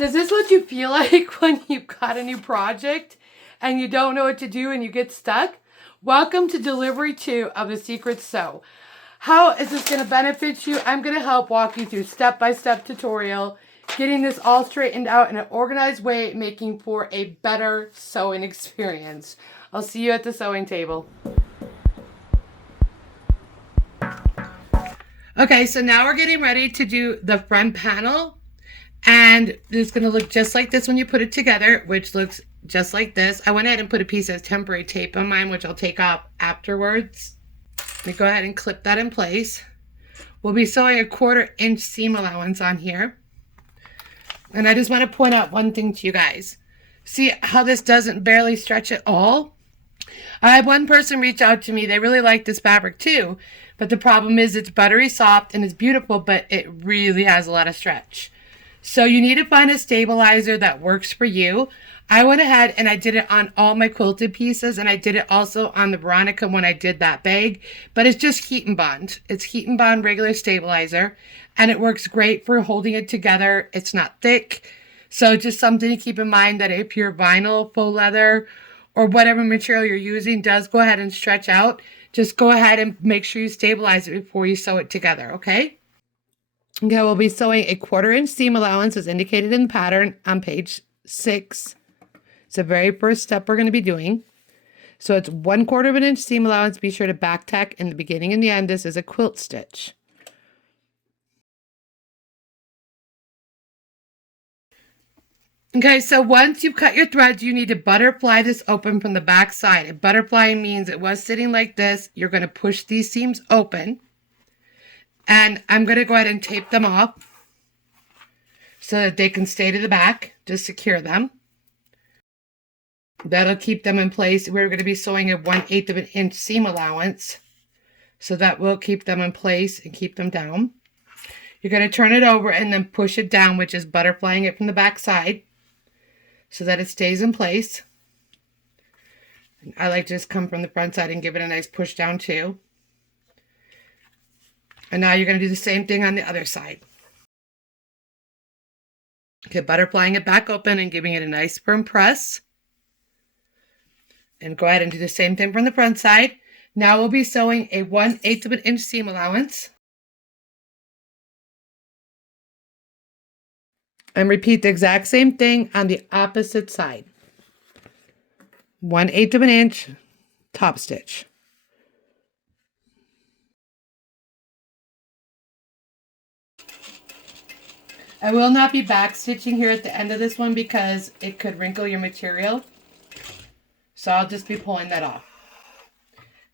Does this what you feel like when you've got a new project and you don't know what to do and you get stuck? Welcome to delivery 2 of the Secret Sew. How is this going to benefit you? I'm going to help walk you through step-by-step tutorial, getting this all straightened out in an organized way, making for a better sewing experience. I'll see you at the sewing table. Okay, so now we're getting ready to do the front panel. And it's going to look just like this when you put it together, which looks just like this. I went ahead and put a piece of temporary tape on mine, which I'll take off afterwards. Let me go ahead and clip that in place. We'll be sewing a 1/4 inch seam allowance on here. And I just want to point out one thing to you guys. See how this doesn't barely stretch at all? I had one person reach out to me. They really like this fabric too. But the problem is it's buttery soft and it's beautiful, but it really has a lot of stretch. So you need to find a stabilizer that works for you. I went ahead and I did it on all my quilted pieces, and I did it also on the Veronica when I did that bag, but it's just heat and bond. It's heat and bond regular stabilizer, and it works great for holding it together. It's not thick. So just something to keep in mind, that if your vinyl, faux leather, or whatever material you're using does go ahead and stretch out, just go ahead and make sure you stabilize it before you sew it together, okay? Okay, we'll be sewing a 1/4 inch seam allowance as indicated in the pattern on page 6. It's the very first step we're going to be doing. So it's 1/4 of an inch seam allowance. Be sure to back tack in the beginning and the end. This is a quilt stitch. Okay, so once you've cut your threads, you need to butterfly this open from the back side. And butterflying means it was sitting like this. You're going to push these seams open. And I'm going to go ahead and tape them off so that they can stay to the back to secure them. That'll keep them in place. We're going to be sewing a 1/8 of an inch seam allowance. So that will keep them in place and keep them down. You're going to turn it over and then push it down, which is butterflying it from the back side so that it stays in place. I like to just come from the front side and give it a nice push down too. And now you're going to do the same thing on the other side. Okay, butterflying it back open and giving it a nice firm press. And go ahead and do the same thing from the front side. Now we'll be sewing a 1/8 of an inch seam allowance. And repeat the exact same thing on the opposite side. 1/8 of an inch top stitch. I will not be back stitching here at the end of this one because it could wrinkle your material. So I'll just be pulling that off.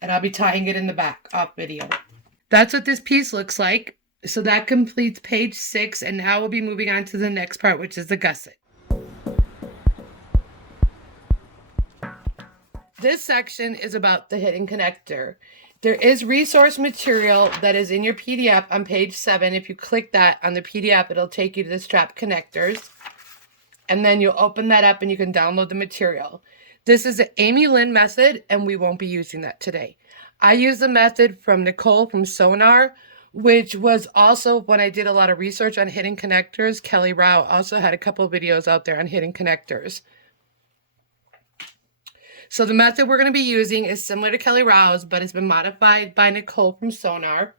And I'll be tying it in the back off video. That's what this piece looks like. So that completes page 6. And now we'll be moving on to the next part, which is the gusset. This section is about the hidden connector. There is resource material that is in your PDF on page 7. If you click that on the PDF, it'll take you to the strap connectors. And then you'll open that up and you can download the material. This is the Amy Lynn method, and we won't be using that today. I use the method from Nicole from Sonar, which was also when I did a lot of research on hidden connectors. Kelly Rao also had a couple of videos out there on hidden connectors. So the method we're going to be using is similar to Kelly Rao's, but it's been modified by Nicole from Sonar.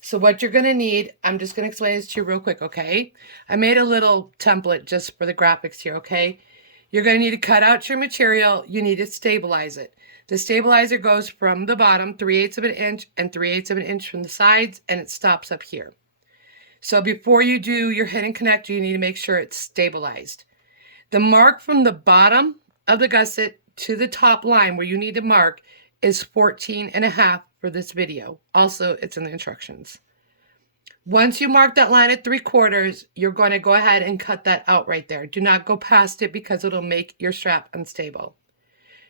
So what you're going to need, I'm just going to explain this to you real quick, okay? I made a little template just for the graphics here, okay? You're going to need to cut out your material. You need to stabilize it. The stabilizer goes from the bottom, 3/8 of an inch and 3/8 of an inch from the sides, and it stops up here. So before you do your hidden connector, you need to make sure it's stabilized. The mark from the bottom of the gusset to the top line where you need to mark is 14.5 for this video. Also, it's in the instructions. Once you mark that line at 3/4, you're going to go ahead and cut that out right there. Do not go past it because it'll make your strap unstable.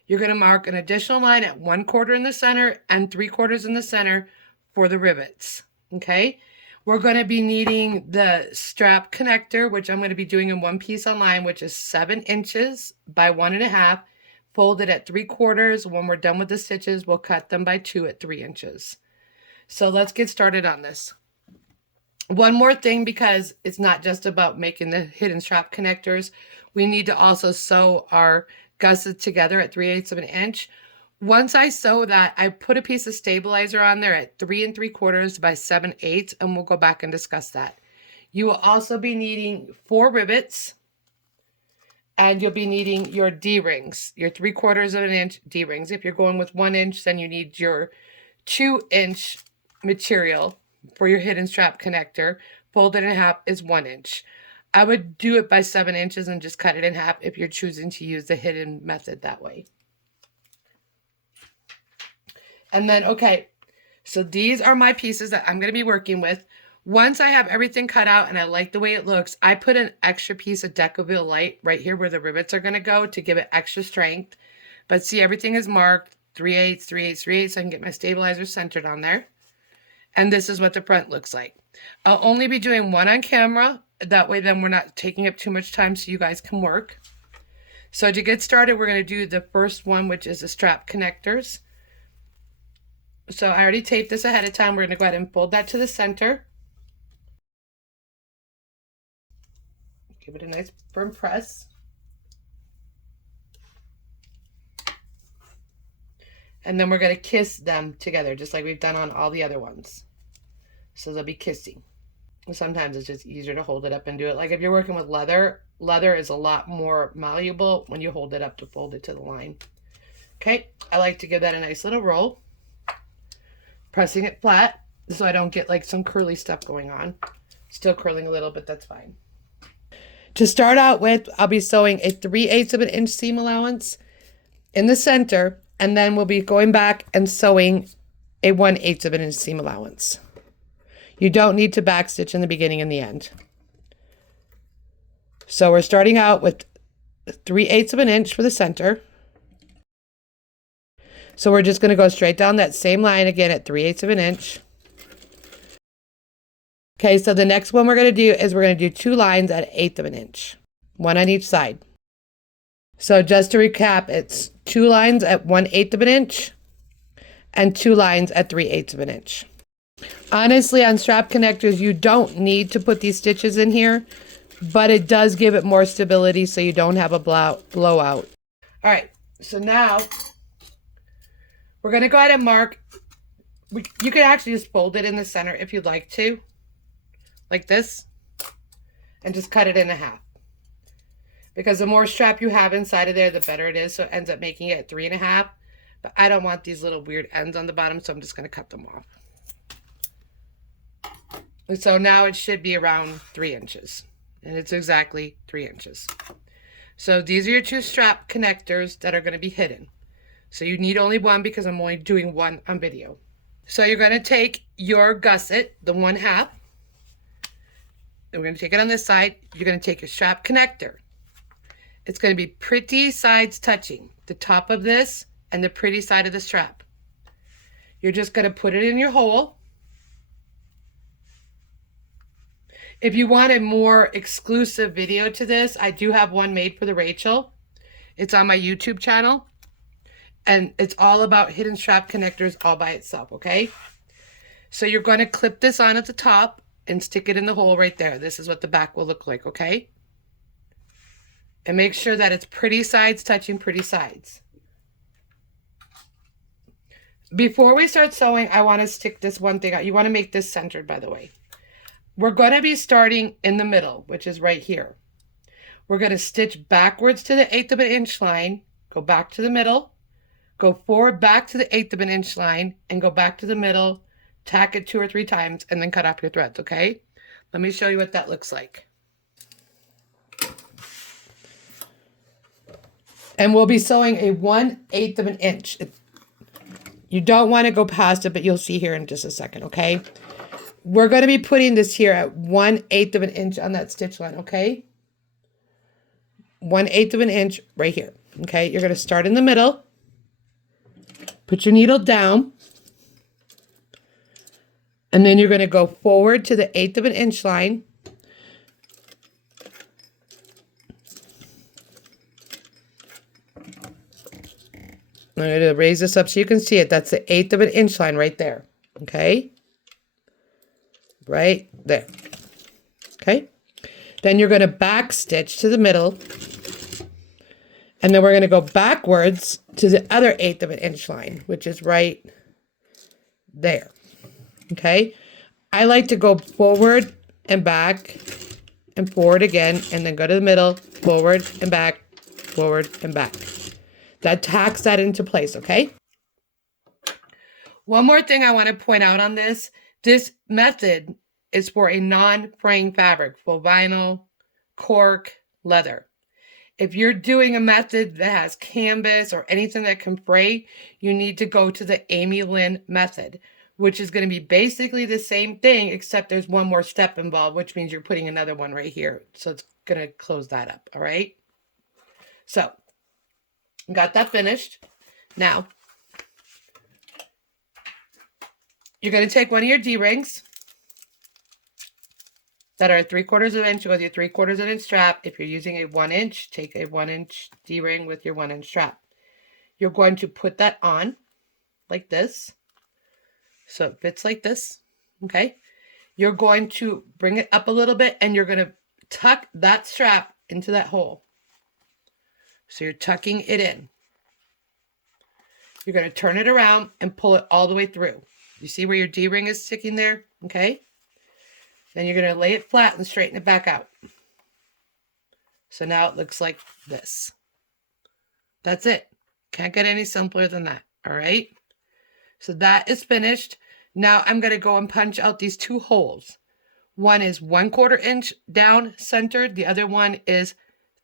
You're going to mark an additional line at 1/4 in the center and 3/4 in the center for the rivets. Okay? We're going to be needing the strap connector, which I'm going to be doing in one piece online, which is 7 inches by 1.5. Folded at 3/4. When we're done with the stitches, we'll cut them by 2 at 3 inches. So let's get started on this. One more thing, because it's not just about making the hidden strap connectors, we need to also sew our gussets together at 3/8 of an inch. Once I sew that, I put a piece of stabilizer on there at 3 3/4 by 7/8, and we'll go back and discuss that. You will also be needing 4 rivets, and you'll be needing your D-rings, your 3/4 of an inch D-rings. If you're going with 1 inch, then you need your 2-inch material for your hidden strap connector. Folded in half is 1 inch. I would do it by 7 inches and just cut it in half if you're choosing to use the hidden method that way. And then, okay, so these are my pieces that I'm going to be working with. Once I have everything cut out and I like the way it looks, I put an extra piece of Decoville light right here where the rivets are going to go to give it extra strength. But see, everything is marked 3/8, 3/8, 3/8, so I can get my stabilizer centered on there. And this is what the front looks like. I'll only be doing one on camera. That way then we're not taking up too much time so you guys can work. So to get started, we're going to do the first one, which is the strap connectors. So I already taped this ahead of time. We're going to go ahead and fold that to the center. Give it a nice firm press. And then we're going to kiss them together, just like we've done on all the other ones. So they'll be kissing. Sometimes it's just easier to hold it up and do it. Like if you're working with leather, leather is a lot more malleable when you hold it up to fold it to the line. Okay, I like to give that a nice little roll. Pressing it flat so I don't get like some curly stuff going on. Still curling a little, but that's fine. To start out with, I'll be sewing a 3/8 of an inch seam allowance in the center, and then we'll be going back and sewing a 1/8 of an inch seam allowance. You don't need to backstitch in the beginning and the end. So we're starting out with 3/8 of an inch for the center. So we're just going to go straight down that same line again at 3/8 of an inch. Okay, so the next one we're going to do is we're going to do 2 lines at 1/8 of an inch, one on each side. So just to recap, it's 2 lines at 1/8 of an inch and 2 lines at 3/8 of an inch. Honestly, on strap connectors, you don't need to put these stitches in here, but it does give it more stability so you don't have a blowout. All right, so now we're going to go ahead and mark. You can actually just fold it in the center if you'd like to, like this, and just cut it in half. Because the more strap you have inside of there, the better it is. So it ends up making it 3.5. But I don't want these little weird ends on the bottom, so I'm just going to cut them off. And so now it should be around 3 inches. And it's exactly 3 inches. So these are your 2 strap connectors that are going to be hidden. So you need only one because I'm only doing one on video. So you're going to take your gusset, the 1/2. And we're going to take it on this side. You're going to take your strap connector. It's going to be pretty sides touching, the top of this and the pretty side of the strap. You're just going to put it in your hole. If you want a more exclusive video to this, I do have one made for the Rachel. It's on my YouTube channel. And it's all about hidden strap connectors all by itself, okay? So you're going to clip this on at the top and stick it in the hole right there. This is what the back will look like, okay? And make sure that it's pretty sides touching pretty sides. Before we start sewing, I want to stick this one thing out. You want to make this centered, by the way. We're going to be starting in the middle, which is right here. We're going to stitch backwards to the 1/8 of an inch line, go back to the middle, go forward back to the 1/8 of an inch line, and go back to the middle, tack it 2 or 3 times, and then cut off your threads, okay? Let me show you what that looks like. And we'll be sewing a 1/8 of an inch. You don't want to go past it, but you'll see here in just a second, okay? We're going to be putting this here at 1/8 of an inch on that stitch line, okay? 1/8 of an inch right here, okay? You're going to start in the middle. Put your needle down. And then you're going to go forward to the 1/8 of an inch line. I'm going to raise this up so you can see it. That's the 1/8 of an inch line right there, okay? right there. Okay. Then you're going to back stitch to the middle. And then we're going to go backwards to the other 1/8 of an inch line, which is right there. Okay. I like to go forward and back and forward again, and then go to the middle, forward and back, forward and back. That tacks that into place, okay? One more thing I want to point out on this method is for a non-fraying fabric, for vinyl, cork, leather. If you're doing a method that has canvas or anything that can fray, you need to go to the Amy Lynn method, which is going to be basically the same thing, except there's one more step involved, which means you're putting another one right here. So it's going to close that up, all right? So, got that finished. Now, you're going to take one of your D-rings that are 3/4 inch with your 3/4 inch strap. If you're using a 1 inch, take a 1 inch D-ring with your 1 inch strap. You're going to put that on like this. So it fits like this, okay? You're going to bring it up a little bit, and you're going to tuck that strap into that hole. So you're tucking it in. You're going to turn it around and pull it all the way through. You see where your D-ring is sticking there, okay? Then you're going to lay it flat and straighten it back out. So now it looks like this. That's it. Can't get any simpler than that, all right? So that is finished. Now I'm going to go and punch out these 2 holes. One is 1/4 inch down centered. The other one is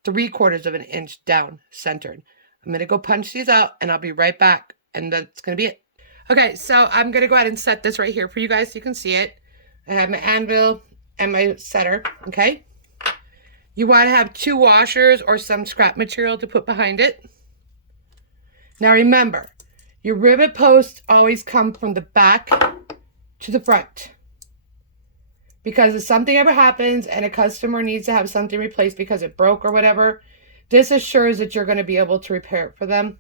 3/4 inch down centered. I'm going to go punch these out, and I'll be right back. And that's going to be it. Okay, so I'm going to go ahead and set this right here for you guys so you can see it. I have my anvil and my setter, okay? You want to have 2 washers or some scrap material to put behind it. Now remember, your rivet posts always come from the back to the front. Because if something ever happens and a customer needs to have something replaced because it broke or whatever, this assures that you're going to be able to repair it for them.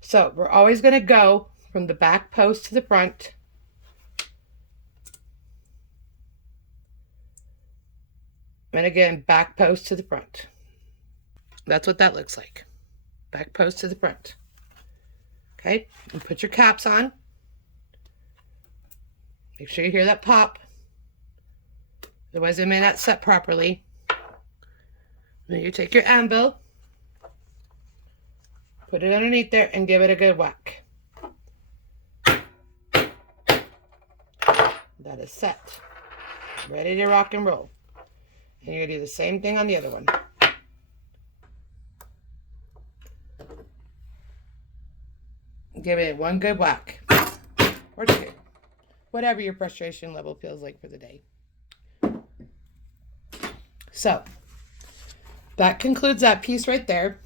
So we're always going to go from the back post to the front. And again, back post to the front. That's what that looks like. Back post to the front. Okay, and put your caps on. Make sure you hear that pop. Otherwise it may not set properly. Then you take your anvil, put it underneath there, and give it a good whack. That is set. Ready to rock and roll. And you're going to do the same thing on the other one. Give it one good whack. Or 2. Whatever your frustration level feels like for the day. So, that concludes that piece right there.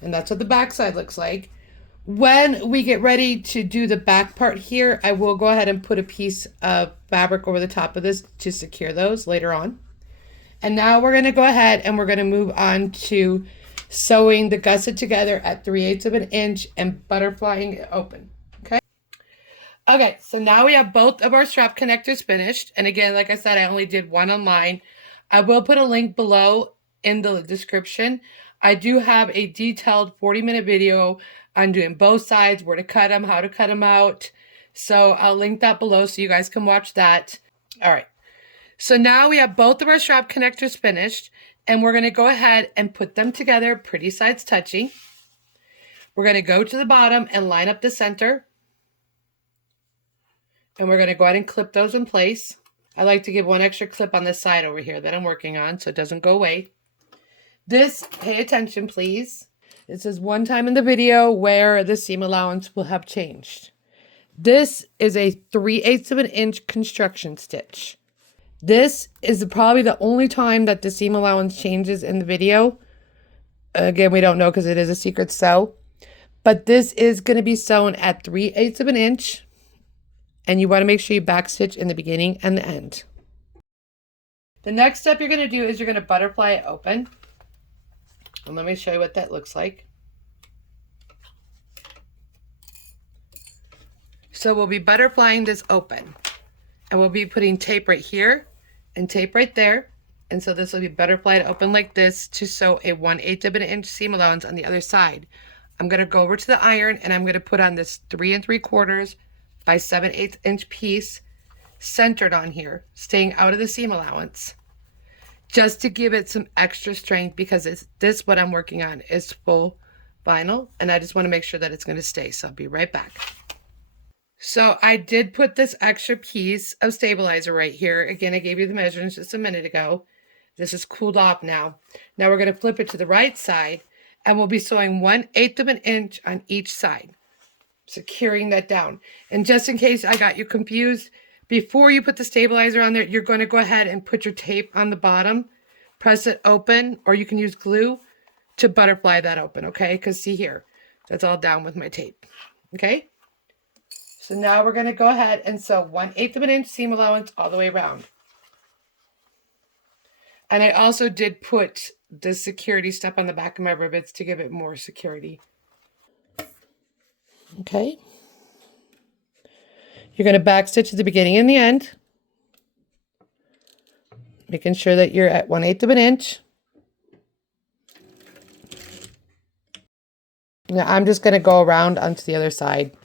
And that's what the back side looks like. When we get ready to do the back part here, I will go ahead and put a piece of fabric over the top of this to secure those later on. And now we're going to go ahead and we're going to move on to sewing the gusset together at 3/8 inch and butterflying it open. Okay. Okay, so now we have both of our strap connectors finished. And again, like I said, I only did one online. I will put a link below in the description. I do have a detailed 40-minute video on doing both sides, where to cut them, how to cut them out. So I'll link that below so you guys can watch that. All right. So now we have both of our strap connectors finished, and we're going to go ahead and put them together, pretty sides touching. We're going to go to the bottom and line up the center. And we're going to go ahead and clip those in place. I like to give one extra clip on this side over here that I'm working on so it doesn't go away. This, pay attention please. This is one time in the video where the seam allowance will have changed. This is a 3/8 inch construction stitch. This is probably the only time that the seam allowance changes in the video. Again, we don't know because it is a secret sew. But this is going to be sewn at 3/8 inch. And you want to make sure you backstitch in the beginning and the end. The next step you're going to do is you're going to butterfly it open. And let me show you what that looks like. So we'll be butterflying this open. And we'll be putting tape right here and tape right there. And so this will be butterflied open like this to sew a 1/8 of an inch seam allowance on the other side. I'm going to go over to the iron and I'm going to put on this 3 3/4 by 7/8 inch piece centered on here, staying out of the seam allowance, just to give it some extra strength, because this what I'm working on is full vinyl and I just want to make sure that it's going to stay. So I'll be right back. So I did put this extra piece of stabilizer right here. Again, I gave you the measurements just a minute ago. This is cooled off now. Now we're going to flip it to the right side and we'll be sewing 1/8 of an inch on each side, securing that down. And just in case I got you confused, before you put the stabilizer on there, you're going to go ahead and put your tape on the bottom, press it open, or you can use glue to butterfly that open, okay? Because see here, that's all down with my tape, okay? So now we're going to go ahead and sew 1/8 of an inch seam allowance all the way around. And I also did put the security stuff on the back of my rivets to give it more security. Okay. You're going to backstitch at the beginning and the end, making sure that you're at 1/8 of an inch. Now I'm just going to go around onto the other side.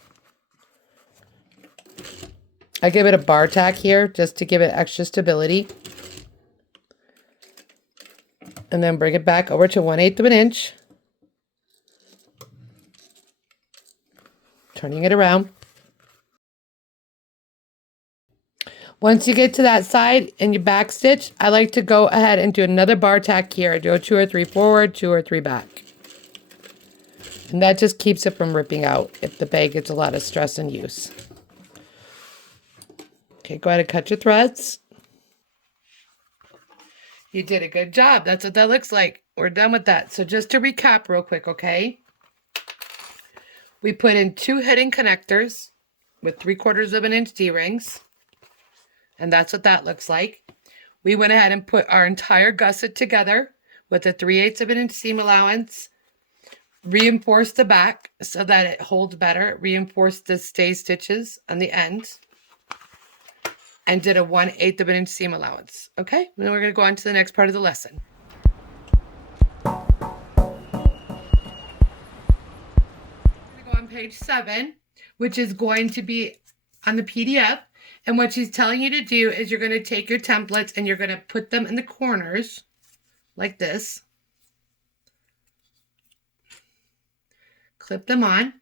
I give it a bar tack here just to give it extra stability. And then bring it back over to 1/8 of an inch. Turning it around. Once you get to that side and you back stitch, I like to go ahead and do another bar tack here. I do a 2 or 3 forward, 2 or 3 back. And that just keeps it from ripping out if the bag gets a lot of stress and use. Okay, go ahead and cut your threads. You did a good job. That's what that looks like. We're done with that. So just to recap real quick, okay? We put in 2 hidden connectors with 3/4 of an inch D-rings. And that's what that looks like. We went ahead and put our entire gusset together with a 3/8 of an inch seam allowance. Reinforced the back so that it holds better. Reinforced the stay stitches on the end. And did a 1/8 of an inch seam allowance. Okay, and then we're going to go on to the next part of the lesson. I'm going to go on page 7, which is going to be on the PDF. And what she's telling you to do is you're going to take your templates and you're going to put them in the corners like this. Clip them on.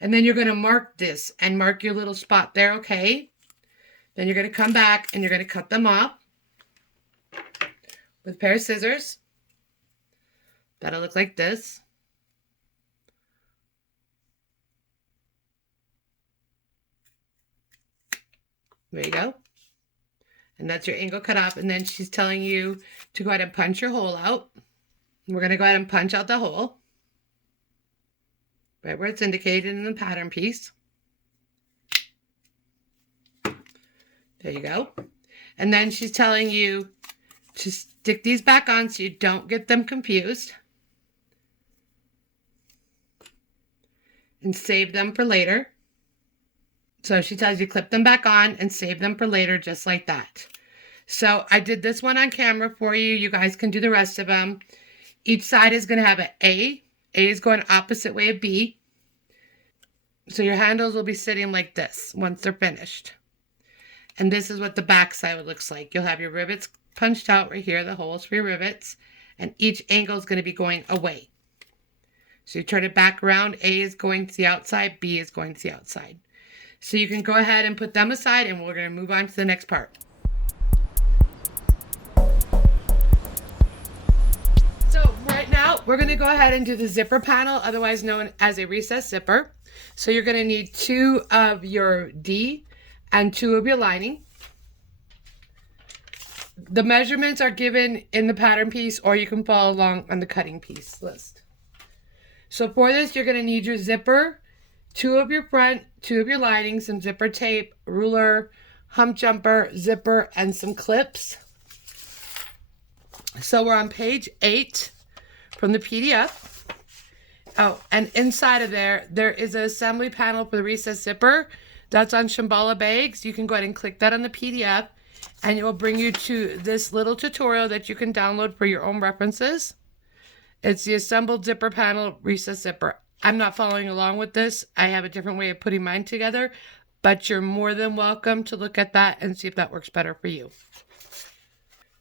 And then you're going to mark this and mark your little spot there, okay? Then you're going to come back and you're going to cut them off with a pair of scissors. That'll look like this. There you go. And that's your angle cut off. And then she's telling you to go ahead and punch your hole out. We're going to go ahead and punch out the hole right where it's indicated in the pattern piece. There you go. And then she's telling you to stick these back on so you don't get them confused. And save them for later. So she tells you clip them back on and save them for later, just like that. So I did this one on camera for you. You guys can do the rest of them. Each side is going to have an A. A is going opposite way of B. So your handles will be sitting like this once they're finished. And this is what the back side looks like. You'll have your rivets punched out right here, the holes for your rivets. And each angle is going to be going away. So you turn it back around. A is going to the outside. B is going to the outside. So you can go ahead and put them aside and we're going to move on to the next part. So right now we're going to go ahead and do the zipper panel, otherwise known as a recessed zipper. So you're going to need 2 of your D and 2 of your lining. The measurements are given in the pattern piece, or you can follow along on the cutting piece list. So for this, you're going to need your zipper, 2 of your front, 2 of your lining, some zipper tape, ruler, hump jumper, zipper, and some clips. So we're on page 8 from the PDF. Oh, and inside of there is an assembly panel for the recessed zipper That's on Shamballa Bags. You can go ahead and click that on the PDF, and it will bring you to this little tutorial that you can download for your own references. It's the assembled zipper panel recess zipper. I'm not following along with this. I have a different way of putting mine together, but you're more than welcome to look at that and see if that works better for you.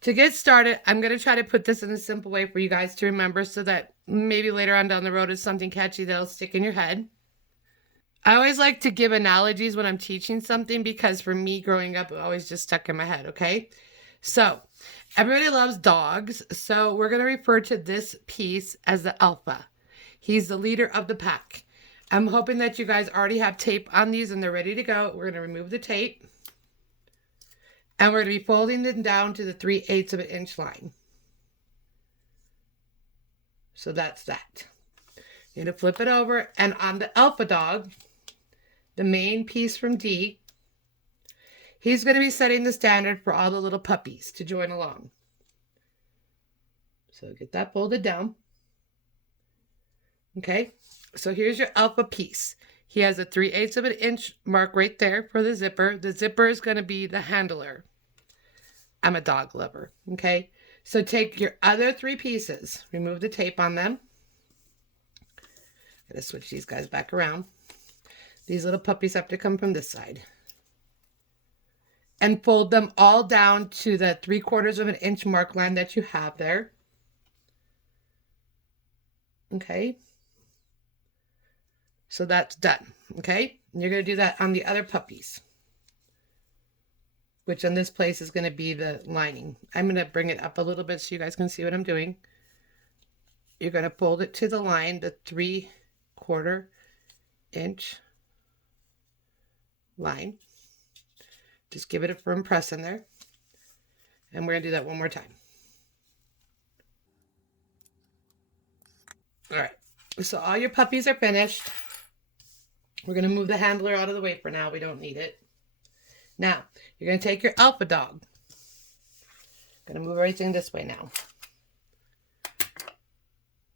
To get started, I'm going to try to put this in a simple way for you guys to remember so that maybe later on down the road is something catchy that'll stick in your head. I always like to give analogies when I'm teaching something because for me growing up, it always just stuck in my head, okay? So, everybody loves dogs, so we're going to refer to this piece as the alpha. He's the leader of the pack. I'm hoping that you guys already have tape on these and they're ready to go. We're going to remove the tape. And we're going to be folding them down to the 3/8 of an inch line. So that's that. You're going to flip it over, and on the alpha dog, the main piece from D, he's going to be setting the standard for all the little puppies to join along. So get that folded down. Okay, so here's your alpha piece. He has a 3/8 of an inch mark right there for the zipper. The zipper is going to be the handler. I'm a dog lover, okay? So take your other 3 pieces, remove the tape on them. I'm going to switch these guys back around. These little puppies have to come from this side. And fold them all down to the 3/4 of an inch mark line that you have there. Okay. So that's done, okay? And you're going to do that on the other puppies, which in this place is going to be the lining. I'm going to bring it up a little bit so you guys can see what I'm doing. You're going to fold it to the line, the 3/4 inch line. Just give it a firm press in there. And we're going to do that one more time. All right. So all your puppies are finished. We're going to move the handler out of the way for now. We don't need it. Now, you're going to take your alpha dog. Going to move everything this way now.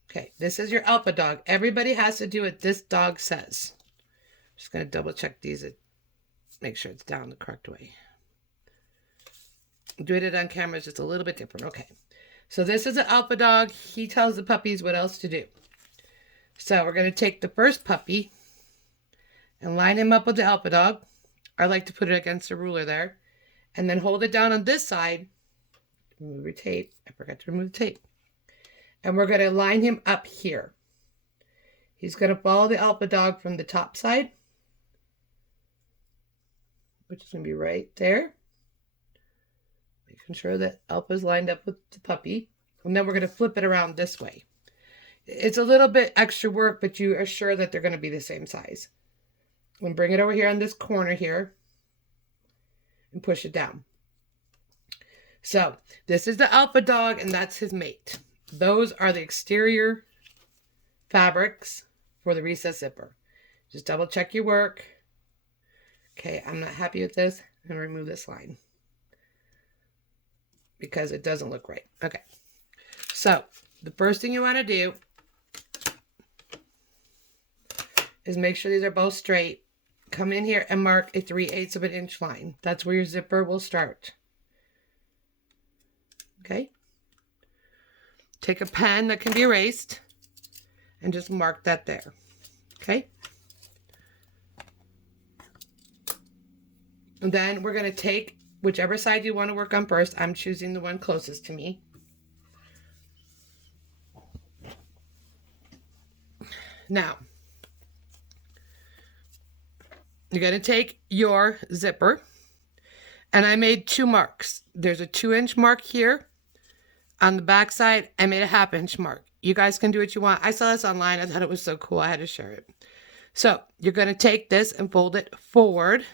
Okay, this is your alpha dog. Everybody has to do what this dog says. Just going to double check these. Make sure it's down the correct way. Doing it on camera is just a little bit different. Okay, so this is an alpha dog. He tells the puppies what else to do. So we're going to take the first puppy and line him up with the alpha dog. I like to put it against the ruler there. And then hold it down on this side. Remove your tape. I forgot to remove the tape. And we're going to line him up here. He's going to follow the alpha dog from the top side, which is going to be right there. Making sure that alpha is lined up with the puppy. And then we're going to flip it around this way. It's a little bit extra work, but you are sure that they're going to be the same size. And bring it over here on this corner here and push it down. So this is the alpha dog and that's his mate. Those are the exterior fabrics for the recess zipper. Just double check your work. Okay, I'm not happy with this. I'm going to remove this line because it doesn't look right. Okay, so the first thing you want to do is make sure these are both straight. Come in here and mark a 3/8 of an inch line. That's where your zipper will start. Okay. Take a pen that can be erased and just mark that there. Okay. And then we're going to take whichever side you want to work on first. I'm choosing the one closest to me. Now, you're going to take your zipper, and I made 2 marks. There's a 2-inch mark here. On the back side, I made a 1/2 inch mark. You guys can do what you want. I saw this online. I thought it was so cool. I had to share it. So you're going to take this and fold it forward.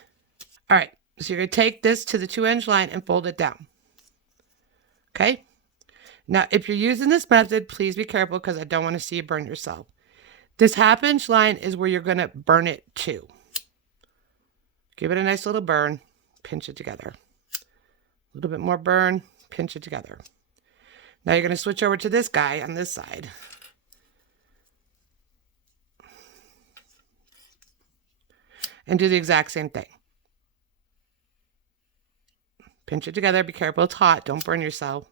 All right. So you're going to take this to the 2-inch line and fold it down. Okay. Now, if you're using this method, please be careful because I don't want to see you burn yourself. This 1/2 inch line is where you're going to burn it to. Give it a nice little burn. Pinch it together. A little bit more burn. Pinch it together. Now you're going to switch over to this guy on this side. and do the exact same thing. Pinch it together. Be careful, it's hot. Don't burn yourself.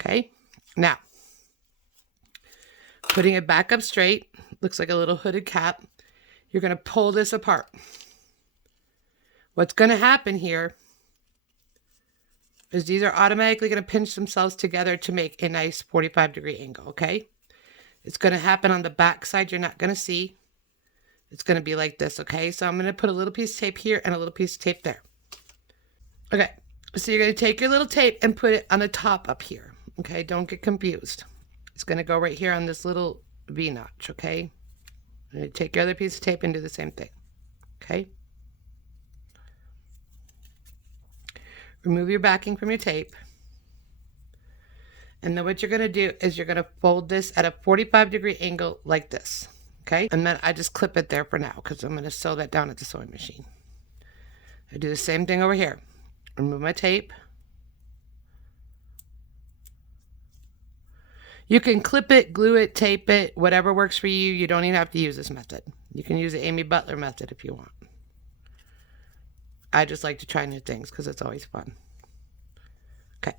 Okay, now putting it back up straight, looks like a little hooded cap. You're going to pull this apart. What's going to happen here is these are automatically going to pinch themselves together to make a nice 45-degree angle, okay? It's going to happen on the back side. You're not going to see. It's going to be like this, okay? So I'm going to put a little piece of tape here and a little piece of tape there. Okay, so you're going to take your little tape and put it on the top up here, okay? Don't get confused. It's going to go right here on this little V-notch, okay? And take your other piece of tape and do the same thing, okay? Remove your backing from your tape. And then what you're going to do is you're going to fold this at a 45-degree angle like this, okay? And then I just clip it there for now because I'm going to sew that down at the sewing machine. I do the same thing over here. Remove my tape. You can clip it, glue it, tape it, whatever works for you. You don't even have to use this method. You can use the Amy Butler method if you want. I just like to try new things because it's always fun. Okay.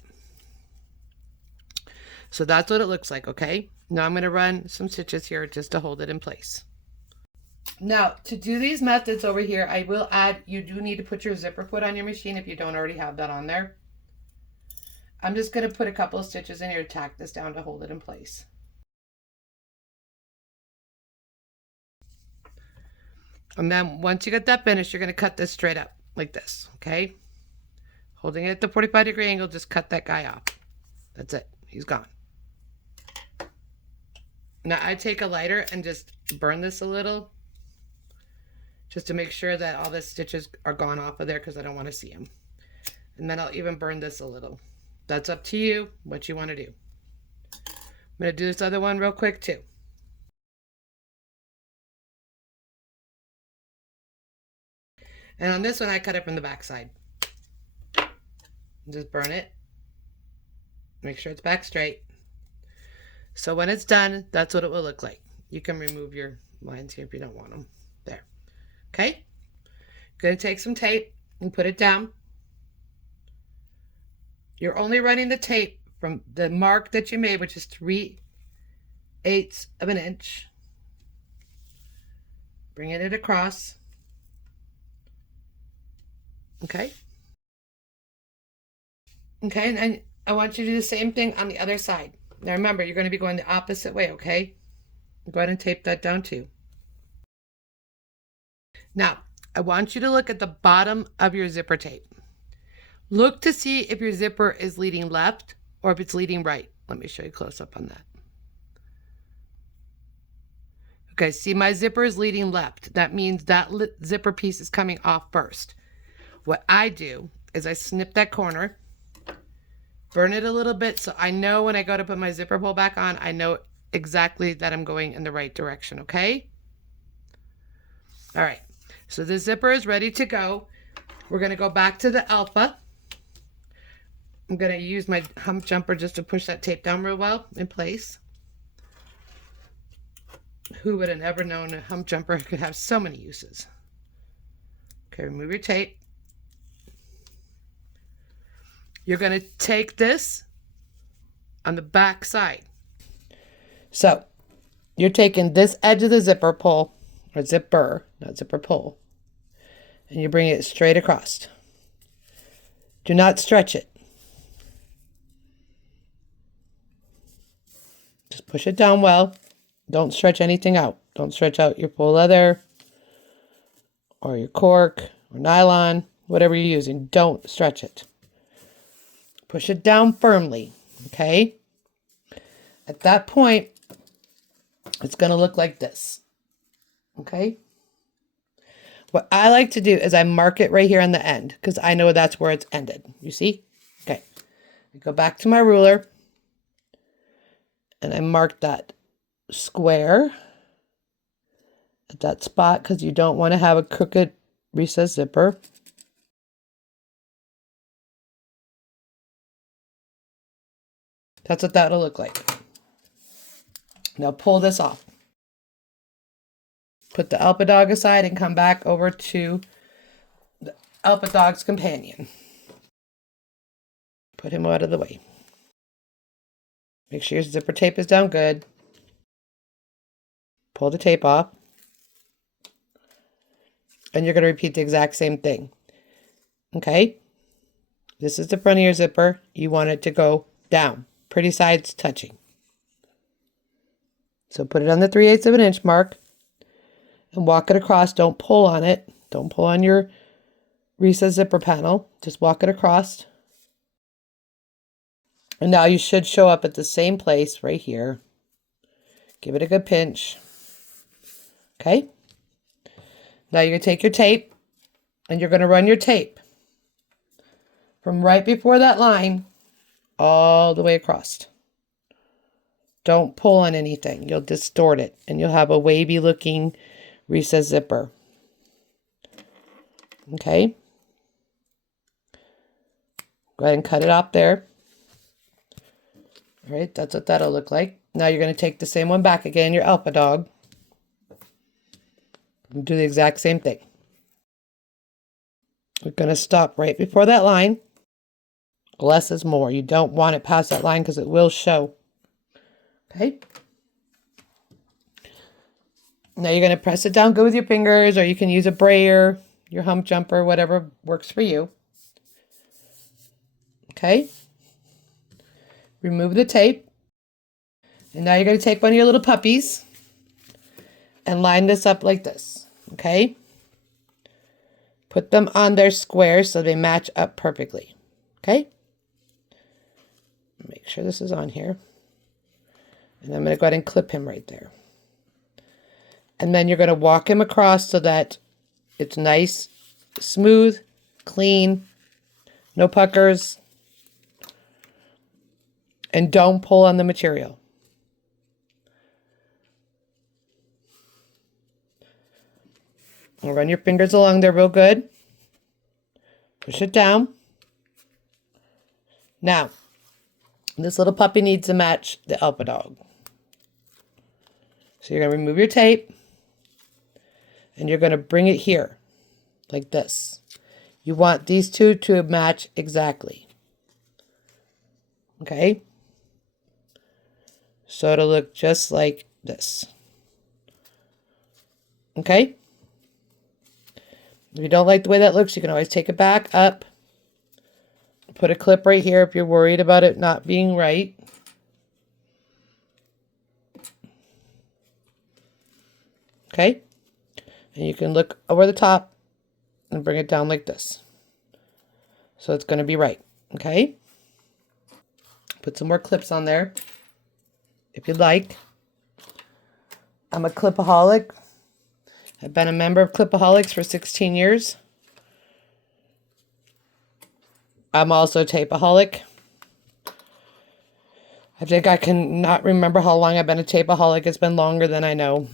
So that's what it looks like, okay? Now I'm going to run some stitches here just to hold it in place. Now, to do these methods over here, I will add, you do need to put your zipper foot on your machine if you don't already have that on there. I'm just going to put a couple of stitches in here to tack this down to hold it in place. And then once you get that finished, you're going to cut this straight up like this, okay? Holding it at the 45-degree angle, just cut that guy off. That's it. He's gone. Now I take a lighter and just burn this a little, just to make sure that all the stitches are gone off of there because I don't want to see them. And then I'll even burn this a little. That's up to you, what you want to do. I'm going to do this other one real quick too. And on this one, I cut it from the back side. Just burn it. Make sure it's back straight. So when it's done, that's what it will look like. You can remove your lines here if you don't want them. There. Okay? Going to take some tape and put it down. You're only running the tape from the mark that you made, which is 3/8 of an inch. Bringing it across. Okay. Okay, and I want you to do the same thing on the other side. Now remember, you're going to be going the opposite way, okay? Go ahead and tape that down too. Now, I want you to look at the bottom of your zipper tape. Look to see if your zipper is leading left or if it's leading right. Let me show you close up on that. Okay, see my zipper is leading left. That means that zipper piece is coming off first. What I do is I snip that corner, burn it a little bit so I know when I go to put my zipper pull back on, I know exactly that I'm going in the right direction, okay? All right, so the zipper is ready to go. We're gonna go back to the alpha. I'm gonna use my hump jumper just to push that tape down real well in place. Who would have ever known a hump jumper could have so many uses? Okay, remove your tape. You're going to take this on the back side. So you're taking this edge of the zipper pull, or zipper, not zipper pull, and you bring it straight across. Do not stretch it. Just push it down well. Don't stretch anything out. Don't stretch out your faux leather or your cork or nylon, whatever you're using. Don't stretch it. Push it down firmly, okay? At that point, it's going to look like this, okay? What I like to do is I mark it right here on the end because I know that's where it's ended. You see? Okay. I go back to my ruler and I mark that square at that spot because you don't want to have a crooked recessed zipper. That's what that'll look like. Now pull this off. Put the Alpa Dog aside and come back over to the Alpa Dog's companion. Put him out of the way. Make sure your zipper tape is down good. Pull the tape off. And you're going to repeat the exact same thing. Okay? This is the front of your zipper. You want it to go down. Pretty sides touching. So put it on the 3/8 of an inch mark. And walk it across. Don't pull on it. Don't pull on your recessed zipper panel. Just walk it across. And now you should show up at the same place right here. Give it a good pinch. Okay? Now you're going to take your tape and you're going to run your tape from right before that line all the way across. Don't pull on anything. You'll distort it and you'll have a wavy looking recessed zipper. Okay? Go ahead and cut it off there. All right, that's what that'll look like. Now you're going to take the same one back again, your Alpa Dog. And do the exact same thing. We're going to stop right before that line. Less is more. You don't want it past that line because it will show. Okay? Now you're going to press it down good with your fingers, or you can use a brayer, your hump jumper, whatever works for you. Okay? Remove the tape. And now you're going to take one of your little puppies and line this up like this. Okay? Put them on their squares so they match up perfectly. Okay? Make sure this is on here. And I'm going to go ahead and clip him right there. And then you're going to walk him across so that it's nice, smooth, clean, no puckers. And don't pull on the material. And run your fingers along there real good. Push it down. Now, this little puppy needs to match the Alpa Dog. So you're going to remove your tape. And you're going to bring it here. Like this. You want these two to match exactly. Okay? So it'll look just like this. Okay? If you don't like the way that looks, you can always take it back up. Put a clip right here if you're worried about it not being right. Okay? And you can look over the top and bring it down like this. So it's going to be right. Okay? Put some more clips on there if you'd like. I'm a clipaholic. I've been a member of Clipaholics for 16 years. I'm also a tapeaholic. I think I can not remember how long I've been a tapeaholic. It's been longer than I know.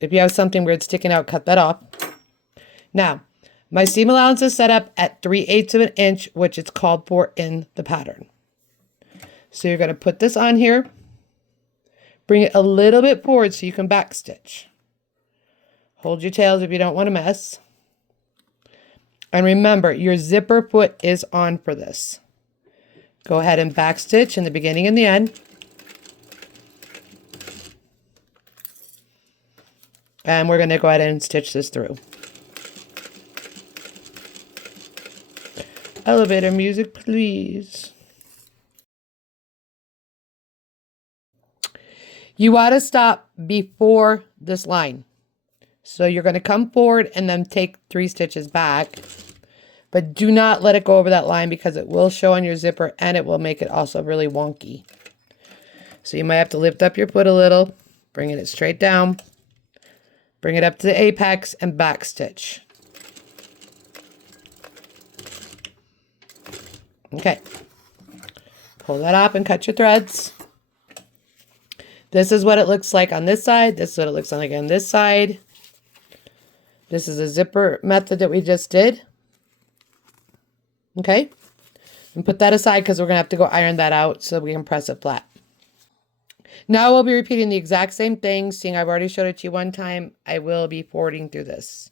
If you have something weird sticking out, cut that off. Now, my seam allowance is set up at 3/8 of an inch, which it's called for in the pattern. So you're going to put this on here. Bring it a little bit forward so you can backstitch. Hold your tails if you don't want to mess. And remember, your zipper foot is on for this. Go ahead and backstitch in the beginning and the end. And we're going to go ahead and stitch this through. Elevator music, please. You want to stop before this line. So you're going to come forward and then take 3 stitches back. But do not let it go over that line because it will show on your zipper and it will make it also really wonky. So you might have to lift up your foot a little, bringing it straight down, bring it up to the apex and back stitch. Okay. Pull that up and cut your threads. This is what it looks like on this side. This is what it looks like on this side. This is a zipper method that we just did. Okay. And put that aside because we're going to have to go iron that out so we can press it flat. Now we'll be repeating the exact same thing. Seeing I've already showed it to you one time, I will be forwarding through this.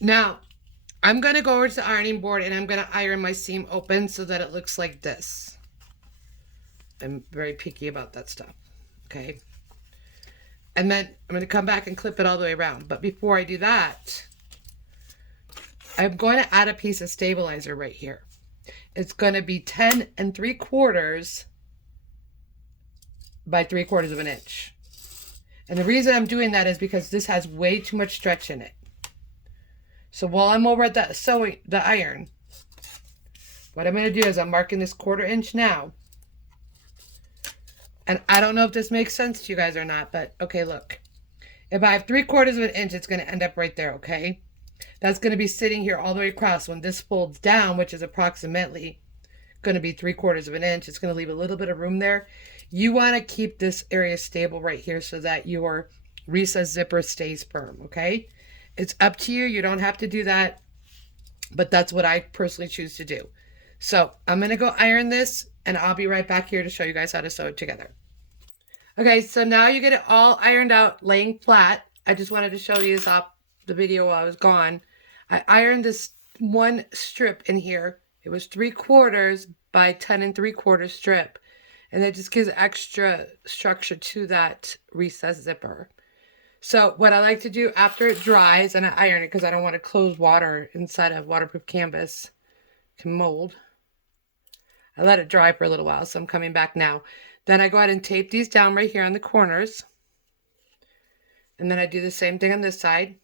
Now, I'm going to go over to the ironing board and I'm going to iron my seam open so that it looks like this. I'm very picky about that stuff. Okay. And then I'm going to come back and clip it all the way around. But before I do that, I'm going to add a piece of stabilizer right here. It's going to be 10 3/4 by 3/4 of an inch. And the reason I'm doing that is because this has way too much stretch in it. So while I'm over at the iron, what I'm going to do is I'm marking this 1/4 inch now. And I don't know if this makes sense to you guys or not, but okay, look. If I have 3/4 of an inch, it's going to end up right there, okay? That's going to be sitting here all the way across. When this folds down, which is approximately going to be 3/4 of an inch, it's going to leave a little bit of room there. You want to keep this area stable right here so that your recessed zipper stays firm, okay? It's up to you. You don't have to do that, but that's what I personally choose to do. So I'm going to go iron this, and I'll be right back here to show you guys how to sew it together. Okay, so now you get it all ironed out, laying flat. I just wanted to show you this off the video while I was gone. I ironed this one strip in here. It was 3/4 by 10 3/4 strip. And that just gives extra structure to that recessed zipper. So what I like to do after it dries, and I iron it because I don't want to close water inside of waterproof canvas, it can mold. I let it dry for a little while, so I'm coming back now. Then I go ahead and tape these down right here on the corners. And then I do the same thing on this side.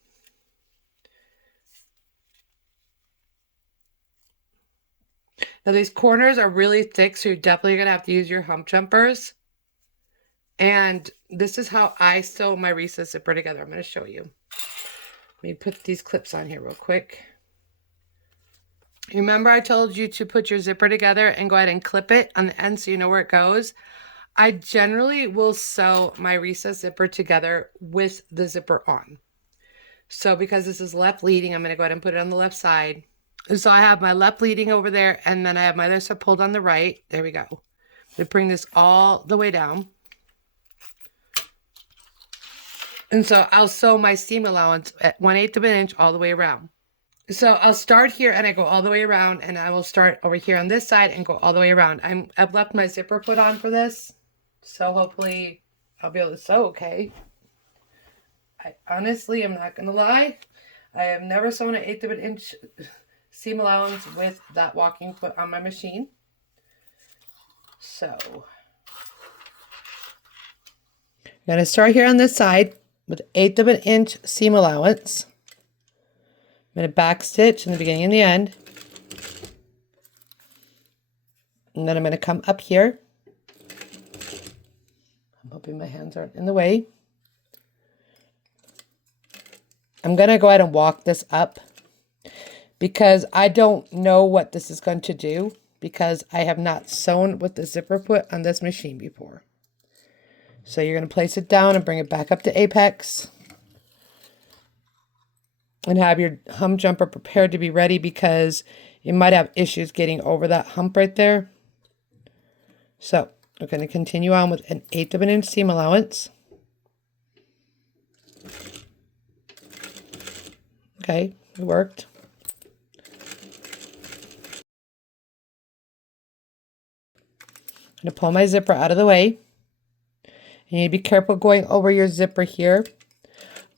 Now these corners are really thick, so you're definitely going to have to use your hump jumpers. And this is how I sew my recessed zipper together. I'm going to show you. Let me put these clips on here real quick. Remember I told you to put your zipper together and go ahead and clip it on the end so you know where it goes. I generally will sew my recessed zipper together with the zipper on. So because this is left leading, I'm going to go ahead and put it on the left side. So I have my left leading over there, and then I have my other side pulled on the right. There we go. We bring this all the way down. And so I'll sew my seam allowance at 1/8 of an inch all the way around. So I'll start here and I go all the way around, and I will start over here on this side and go all the way around. I've left my zipper put on for this, so hopefully I'll be able to sew okay. I honestly, I'm not going to lie, I have never sewn an 1/8 of an inch seam allowance with that walking foot on my machine. So I'm going to start here on this side with 1/8 of an inch seam allowance. I'm going to back stitch in the beginning and the end. And then I'm going to come up here. I'm hoping my hands aren't in the way. I'm going to go ahead and walk this up because I don't know what this is going to do because I have not sewn with the zipper foot on this machine before. So you're going to place it down and bring it back up to apex. And have your hump jumper prepared to be ready because you might have issues getting over that hump right there. So we're going to continue on with an 1/8 of an inch seam allowance. Okay, it worked. I'm going to pull my zipper out of the way. You need to be careful going over your zipper here.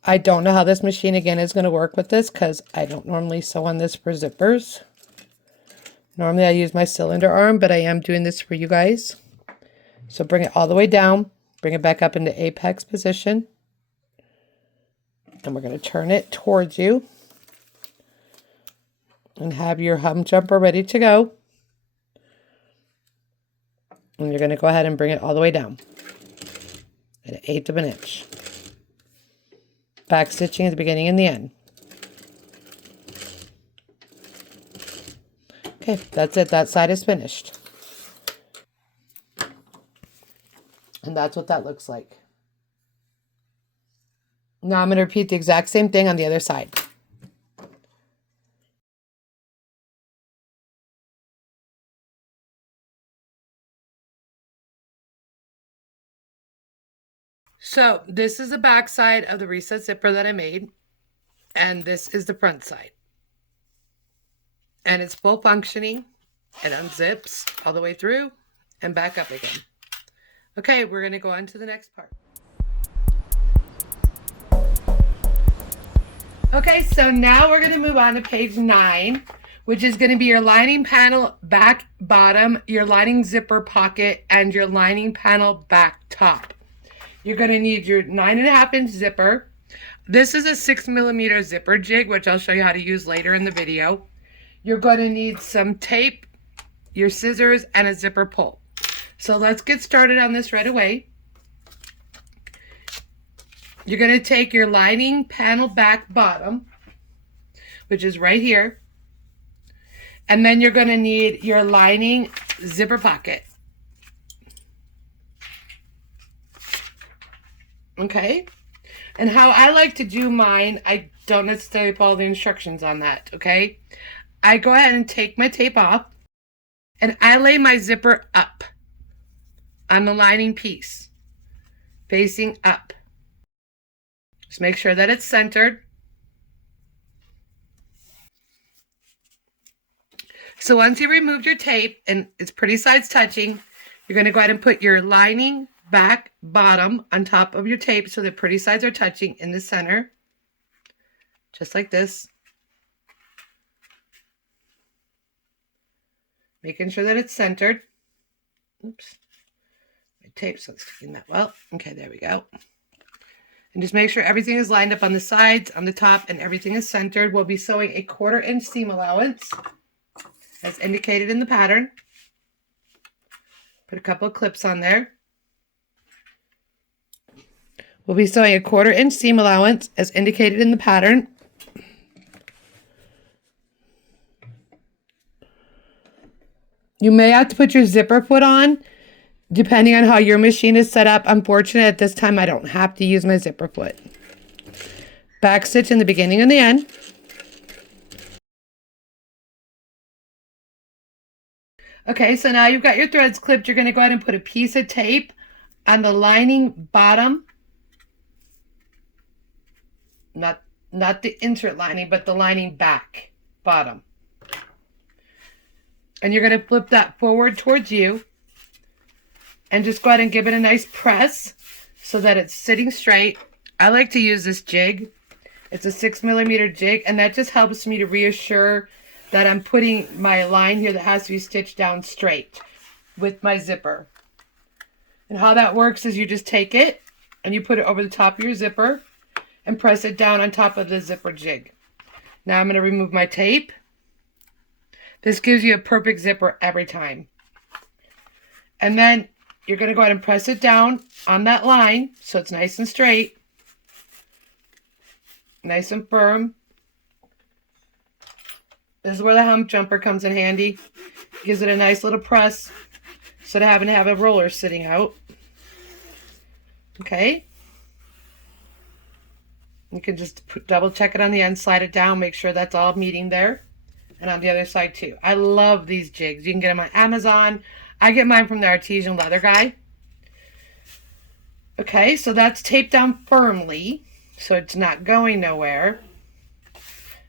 I don't know how this machine again is going to work with this because I don't normally sew on this for zippers. Normally I use my cylinder arm, but I am doing this for you guys. So bring it all the way down, bring it back up into apex position. And we're going to turn it towards you. And have your hump jumper ready to go. And you're going to go ahead and bring it all the way down at 1/8 of an inch. Back stitching at the beginning and the end. Okay, that's it. That side is finished. And that's what that looks like. Now I'm going to repeat the exact same thing on the other side. So this is the back side of the reset zipper that I made, and this is the front side. And it's full functioning. It unzips all the way through and back up again. Okay, we're going to go on to the next part. Okay, so now we're going to move on to page 9, which is going to be your lining panel back bottom, your lining zipper pocket, and your lining panel back top. You're going to need your 9.5-inch zipper. This is a 6mm zipper jig, which I'll show you how to use later in the video. You're going to need some tape, your scissors, and a zipper pull. So let's get started on this right away. You're going to take your lining panel back bottom, which is right here. And then you're going to need your lining zipper pocket. Okay? And how I like to do mine, I don't necessarily follow the instructions on that, okay? I go ahead and take my tape off, and I lay my zipper up on the lining piece, facing up. Just make sure that it's centered. So once you removed your tape and it's pretty sides touching, you're going to go ahead and put your lining back bottom on top of your tape so the pretty sides are touching in the center, just like this. Making sure that it's centered. Oops. My tape's not sticking that well. Okay, there we go. And just make sure everything is lined up on the sides, on the top, and everything is centered. We'll be sewing a 1/4-inch seam allowance, as indicated in the pattern. Put a couple of clips on there. We'll be sewing a 1/4-inch seam allowance, as indicated in the pattern. You may have to put your zipper foot on, depending on how your machine is set up. Unfortunately, at this time, I don't have to use my zipper foot. Back stitch in the beginning and the end. Okay, so now you've got your threads clipped. You're going to go ahead and put a piece of tape on the lining bottom. Not the insert lining, but the lining back bottom. And you're going to flip that forward towards you. And just go ahead and give it a nice press so that it's sitting straight. I like to use this jig. It's a 6mm jig, and that just helps me to reassure that I'm putting my line here that has to be stitched down straight with my zipper. And how that works is you just take it and you put it over the top of your zipper and press it down on top of the zipper jig. Now I'm going to remove my tape. This gives you a perfect zipper every time. And then you're going to go ahead and press it down on that line so it's nice and straight, nice and firm. This is where the hump jumper comes in handy. Gives it a nice little press instead of having to have a roller sitting out. Okay. You can just double check it on the end, slide it down, make sure that's all meeting there. And on the other side too. I love these jigs. You can get them on Amazon. I get mine from the Artisan leather guy. Okay, so that's taped down firmly, so it's not going nowhere.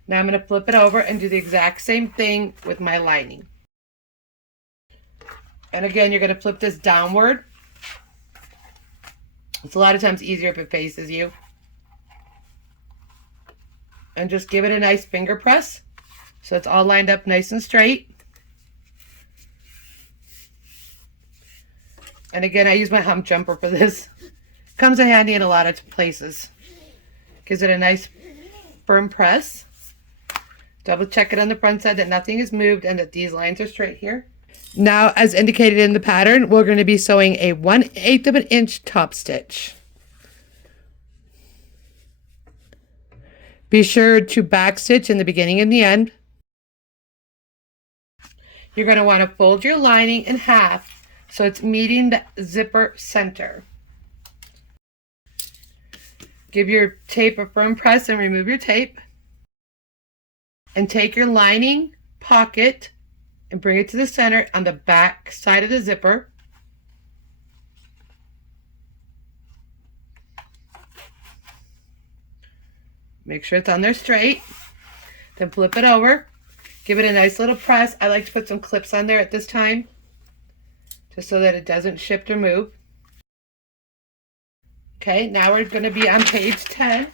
Now I'm going to flip it over and do the exact same thing with my lining. And again, you're going to flip this downward. It's a lot of times easier if it faces you. And just give it a nice finger press so it's all lined up nice and straight. And again, I use my hump jumper for this. Comes in handy in a lot of places. Gives it a nice firm press. Double check it on the front side that nothing is moved and that these lines are straight here. Now, as indicated in the pattern, we're going to be sewing a 1/8 of an inch top stitch. Be sure to back stitch in the beginning and the end. You're going to want to fold your lining in half so it's meeting the zipper center. Give your tape a firm press and remove your tape. And take your lining pocket and bring it to the center on the back side of the zipper. Make sure it's on there straight. Then flip it over. Give it a nice little press. I like to put some clips on there at this time, just so that it doesn't shift or move. Okay, now we're going to be on page 10,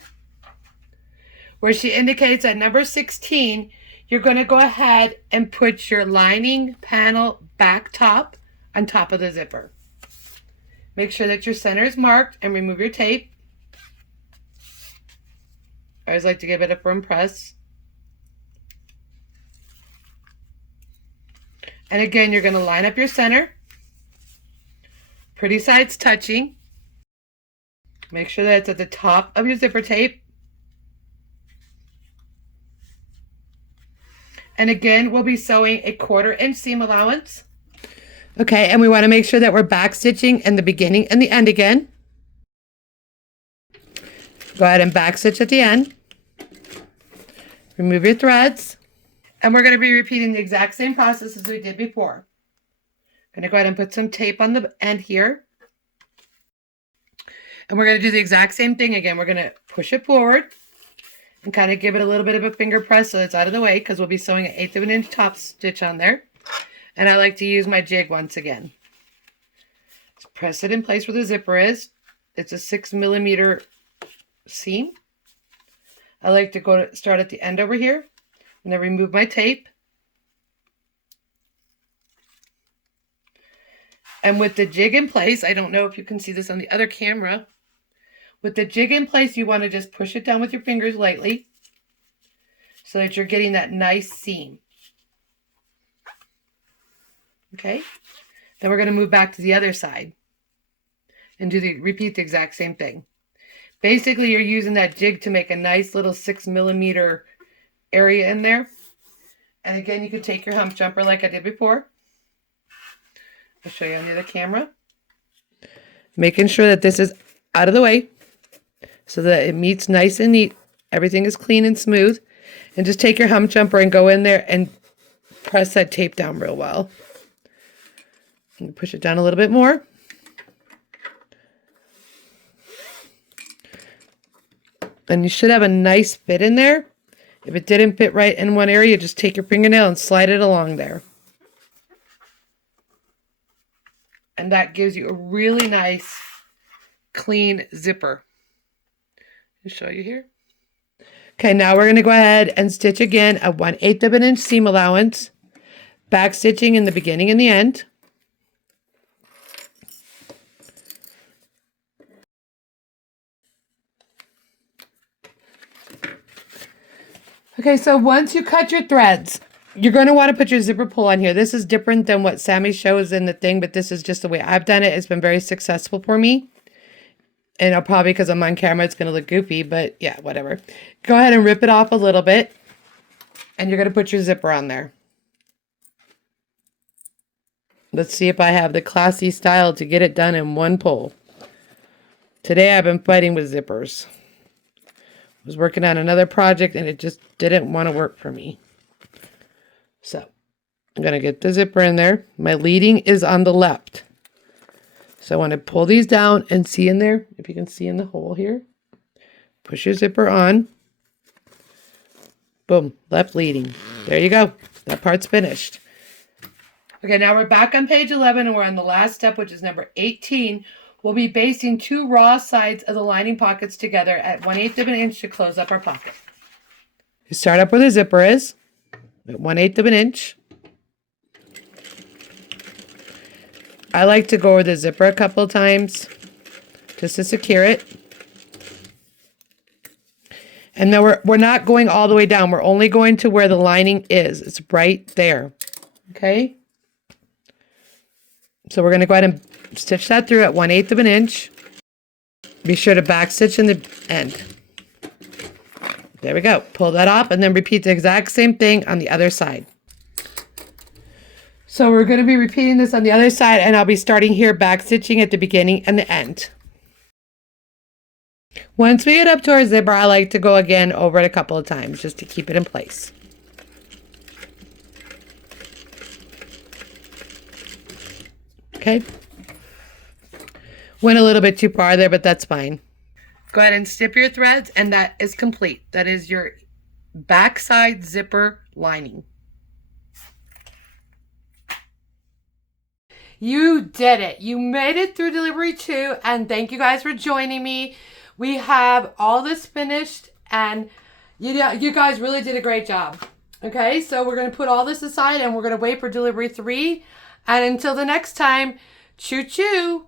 where she indicates at number 16, you're going to go ahead and put your lining panel back top on top of the zipper. Make sure that your center is marked and remove your tape. I always like to give it a firm press. And again, you're going to line up your center. Pretty sides touching. Make sure that it's at the top of your zipper tape. And again, we'll be sewing a 1/4 inch seam allowance. Okay, and we want to make sure that we're back stitching in the beginning and the end again. Go ahead and back stitch at the end. Remove your threads. And we're going to be repeating the exact same process as we did before. I'm going to go ahead and put some tape on the end here. And we're going to do the exact same thing again. We're going to push it forward and kind of give it a little bit of a finger press so it's out of the way, because we'll be sewing an 1/8 of an inch top stitch on there. And I like to use my jig once again. Just press it in place where the zipper is. It's a 6mm seam. I like to start at the end over here. I'm going to remove my tape. And with the jig in place, I don't know if you can see this on the other camera. With the jig in place, you want to just push it down with your fingers lightly so that you're getting that nice seam. Okay? Then we're going to move back to the other side and repeat the exact same thing. Basically, you're using that jig to make a nice little 6mm area in there. And again, you can take your hump jumper like I did before. I'll show you on the other camera. Making sure that this is out of the way so that it meets nice and neat. Everything is clean and smooth. And just take your hump jumper and go in there and press that tape down real well. And push it down a little bit more. And you should have a nice fit in there. If it didn't fit right in one area, just take your fingernail and slide it along there. And that gives you a really nice, clean zipper. I'll show you here. Okay, now we're going to go ahead and stitch again a 1/8 of an inch seam allowance. Back stitching in the beginning and the end. Okay, so once you cut your threads, you're going to want to put your zipper pull on here. This is different than what Sammy shows in the thing, but this is just the way I've done it. It's been very successful for me. And probably because I'm on camera, it's going to look goofy, but yeah, whatever. Go ahead and rip it off a little bit. And you're going to put your zipper on there. Let's see if I have the classy style to get it done in one pull. Today I've been fighting with zippers. I was working on another project and it just didn't want to work for me. So I'm going to get the zipper in there. My leading is on the left. So I want to pull these down and see in there, if you can see in the hole here. Push your zipper on. Boom, left leading. There you go. That part's finished. Okay, now we're back on page 11 and we're on the last step, which is number 18. We'll be basting 2 raw sides of the lining pockets together at 1/8 of an inch to close up our pocket. You start up where the zipper is, at 1/8 of an inch. I like to go over the zipper a couple of times just to secure it. And then we're not going all the way down. We're only going to where the lining is. It's right there. Okay? So we're going to go ahead and stitch that through at 1/8 of an inch. Be sure to back stitch in the end. There we go. Pull that off and then repeat the exact same thing on the other side. So we're going to be repeating this on the other side, and I'll be starting here back stitching at the beginning and the end. Once we get up to our zipper, I like to go again over it a couple of times just to keep it in place. Okay. Went a little bit too far there, but that's fine. Go ahead and snip your threads, and that is complete. That is your backside zipper lining. You did it. You made it through delivery 2, and thank you guys for joining me. We have all this finished, and you guys really did a great job. Okay, so we're going to put all this aside, and we're going to wait for delivery 3. And until the next time, choo-choo.